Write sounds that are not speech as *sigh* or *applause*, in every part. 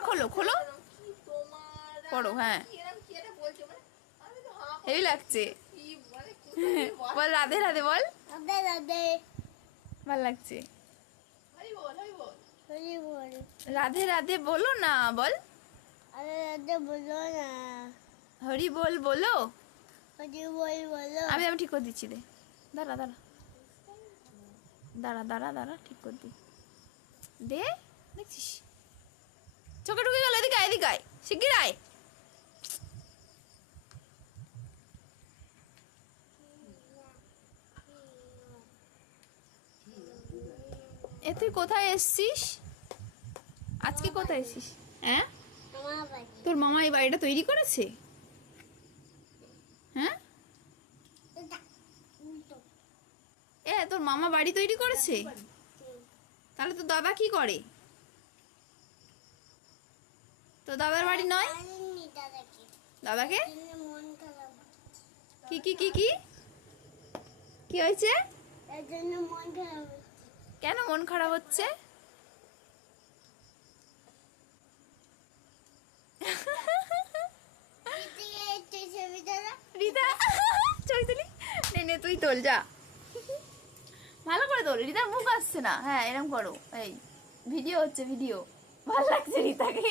আবার খোলো খোলো। পড়ো হ্যাঁ। মানে হেভি লাগছে। বল রাধে রাধে বল। রাধে রাধে। ভালো লাগছে। হরি বল হরি বল। হরি বল। রাধে রাধে বলো না বল। আরে রাধে বলো না। হরি বল বলো। হরি বল বলো। আমি আমি ঠিক করে দিচ্ছি দে। দাঁড়া দাঁড়া। দাঁড়া দাঁড়া দাঁড়া ঠিক করে দি। দে দেখছিস? চোখে ঢুকে গেল, এদিকে এদিকে আয় শিগগির আয়। এ, তুই কোথায় এসছিস? আজকে কোথায় এসছিস? হ্যাঁ? তোর মামা এই বাড়িটা তৈরি করেছে? হ্যাঁ? এ, তোর মামা বাড়ি তৈরি করেছে? তাহলে তো দাদা কি করে? তো দাদার বাড়ি নয়? দাদাকে। কি কি কি কি? কি হয়েছে। কেন মন খারাপ হচ্ছে? নে তুই তোল যা। ভালো করে তোল। রিতার মুখ আসছে না। হ্যাঁ এরকম করো। এই ভিডিও হচ্ছে ভিডিও। ভালো লাগছে রিতাকে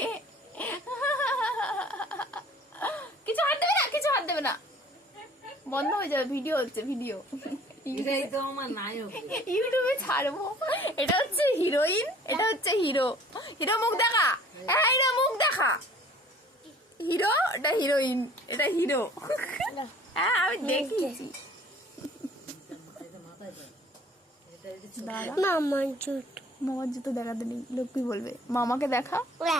কিছু হাত দেবে না কিছু হাত দেবে না বন্ধ হয়ে যাবে ভিডিও হচ্ছে ভিডিও এটাই তো আমার নায়ক ইউটিউবে ছাড়বো এটা হচ্ছে হিরোইন এটা হচ্ছে হিরো হিরো মুখ দেখা হ্যাঁ হিরো মুখ দেখা হিরো এটা হিরোইন এটা হিরো হ্যাঁ আমি মামার জুতো। দেখাতে নেই লোক কি বলবে? মামাকে দেখা *laughs* *laughs* ওয়া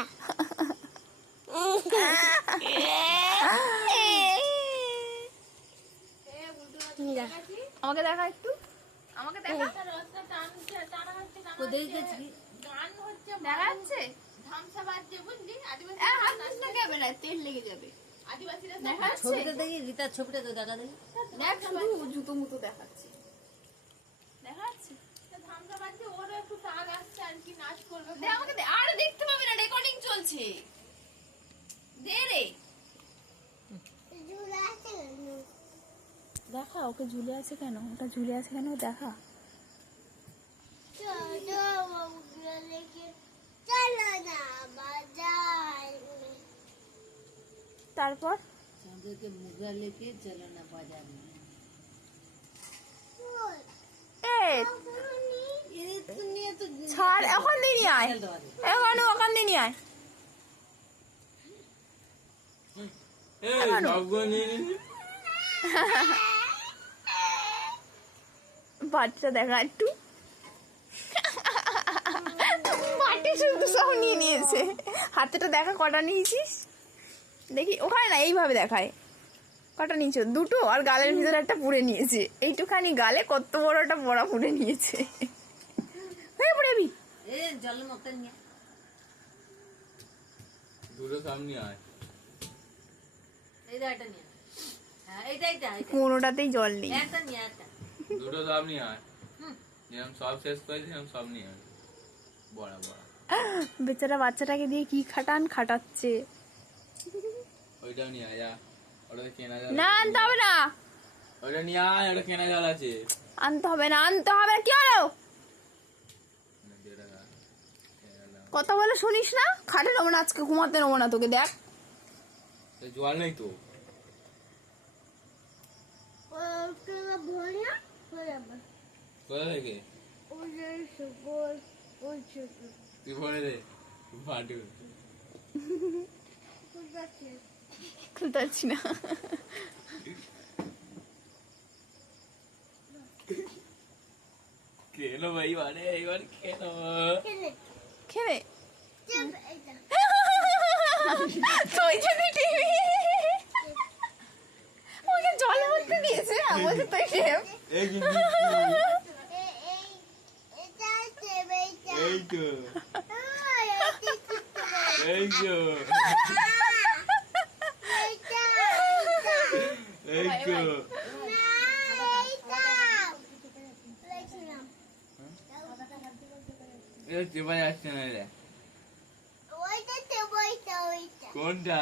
এ আমাকে দেখা একটু? আমাকে দেখা? রাস্তা টানছে টানা হচ্ছে টানা তো দেখেছি গান হচ্ছে দেখা যাচ্ছে ধামসা বাজছে বুঝলি? আদিবাসী হাত না ক্যামেরা তেল লেগে যাবে। আদিবাসীরা সব দেখা যাচ্ছে ছবিটা দেখি রিতার ছবিটা তো দেখা দেখি। জুতো মুতো দেখাচ্ছে। দেখা যাচ্ছে ধামসা বাজছে ওরও একটু তাল আসছে আর কি নাচ করবে দে আমাকে দে আর দেখতে পাবে না রেকর্ডিং চলছে দে রে ঝুলা আছে কেন? ওকে ঝুলে আছে কেন? ওটা ঝুলে আছে কেন? দেখা। তারপর? ছাড় এখন দিয়ে নিয়ে আয়। এখন ওখান দিয়ে নিয়ে আয় *laughs* বাচ্চা দেখা একটু মাটি শুধু সব নিয়ে নিয়েছে। হাতেটা দেখা কটা নিয়েছিস? দেখি ওখানে না এইভাবে দেখায়। কটা নিয়েছো? দুটো আর গালের ভিতরে একটা পুড়ে নিয়েছে। এইটুখানি গালে কত বড় একটা বড়া পুড়ে নিয়েছে। হয়ে পড়ে যাবি। এ জলের মতো নিয়ে দুটো সামনে আয়। এইটা একটা নিয়ে হ্যাঁ। কোনোটাতেই জল নেই। নিয়ে আয়, দুটো সামনে আয়। হুম যেরকম সব শেষ করেছি সেরকম সব নিয়ে আয়। বড়া বড়া। বেচারা বাচ্চাটাকে দিয়ে কি খাটান খাটাচ্ছে। ওইটাও নিয়ে আয় ওটা কেনা জল না আনতে হবে না। ওইটা নিয়ে আয় ওটা কেনা জল আছে। আনতে হবে না আনতে হবে কি হলো। কথা বলে শুনিস না? খাটে নেব না আজকে ঘুমাতে নেব না তোকে দেখ। জল নেই তো? কোথা থেকে তুই ভরে দে মাটি কোথাছে খুলতে পারছি না। কেন ভাই বারে এবার খেলে। খেলে। তুই যদি টিভি তো দিয়েছে আমি বলছি তুই শেফ এই কোনটা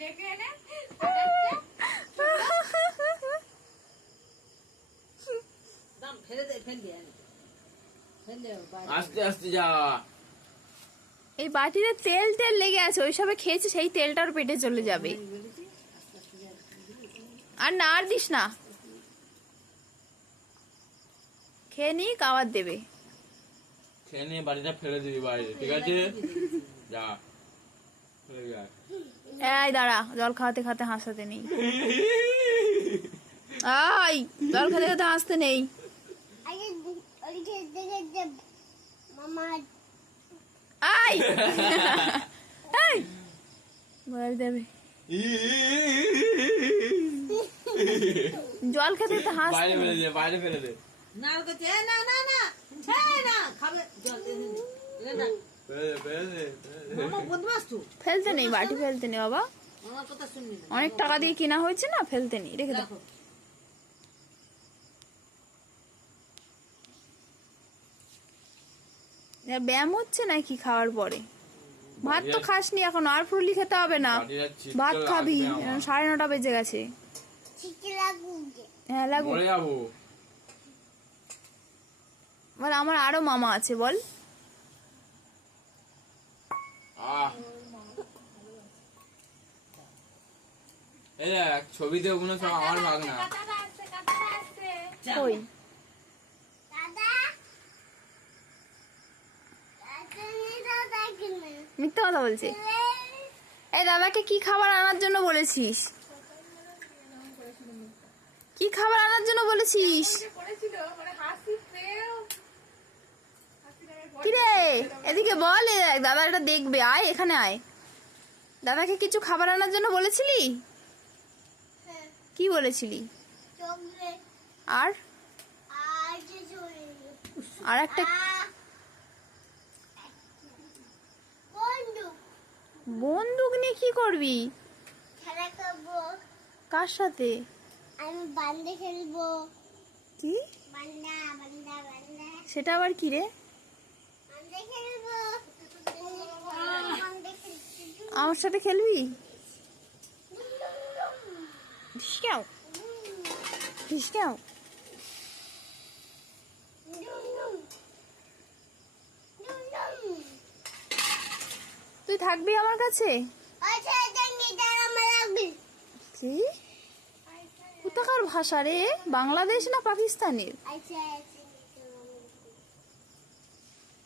ডেকে এনে দাম ফেলে দে ফেল দে ফেল দে বাইরে। আস্তে আস্তে যা। এই বাটিতে তেল তেল লেগে আছে ওইসবে খেয়েছে সেই তেলটার পেটে চলে যাবে। আর না আর দিস না। খেয়ে নিই খাবার দেবে। খেয়ে নিয়ে বাড়িটা ফেলে দিবি বাইরে ঠিক আছে? যা ফেলে যা এই দাঁড়া জল খাওয়াতে খাতে হাসাতে নেই। আই জল খেতে খেতে হাসতে নেই। আই এই বল দেবে। জল খেতে খেতে হাস বাইরে ফেলে দে বাইরে ফেলে দে। না না না না না খাবে জল। দে না। ফেলতে নেই বাটি ফেলতে নেই বাবা। অনেক টাকা দিয়ে হয়েছে না ফেলতে নেই রেখে দেখো। ব্যায়াম হচ্ছে নাকি খাওয়ার পরে? ভাত তো খাসনি এখন আর ফুলি খেতে হবে না। ভাত খাবি সাড়ে নটা বেজে গেছে। হ্যাঁ মানে আমার আরও মামা আছে বল। এই দেখ সব আমার ভাগ না। মিথ্যা কথা বলছে। এই দাদাকে কি খাবার আনার জন্য বলেছিস? কি খাবার আনার জন্য বলেছিস যে করেছিল মানে হাসি পেয়েও হাসি লাগে কিরে? এদিকে বল দাদা এটা দেখবে। আয় এখানে আয়। দাদাকে কিছু খাবার আনার জন্য বলেছিলি? হ্যাঁ। কি বলেছিলি? আর? আর আর একটা বন্দুক। নিয়ে কি করবি? কার সাথে? আমি বান্দে খেলব। কি? সেটা আবার কি রে বান্দে খেলব বান্দে খেলছি আমার সাথে খেলবি? তুই থাকবি আমার কাছে? আচ্ছা কোথাকার ভাষা রে? বাংলাদেশ না পাকিস্তানের?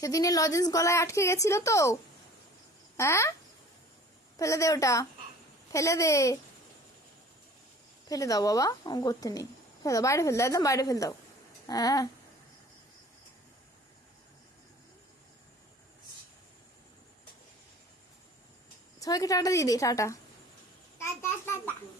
সেদিনে লজেন্স গলায় আটকে গেছিল তো। হ্যাঁ? ফেলে দে ওটা। ফেলে দে। ফেলে দাও বাবা, ও করতে নেই। ফেলে দাও, বাইরে ফেল দাও, একদম বাইরে ফেল দাও। হ্যাঁ। সবাইকে টাটা দিয়ে দিই টাটা টাটা।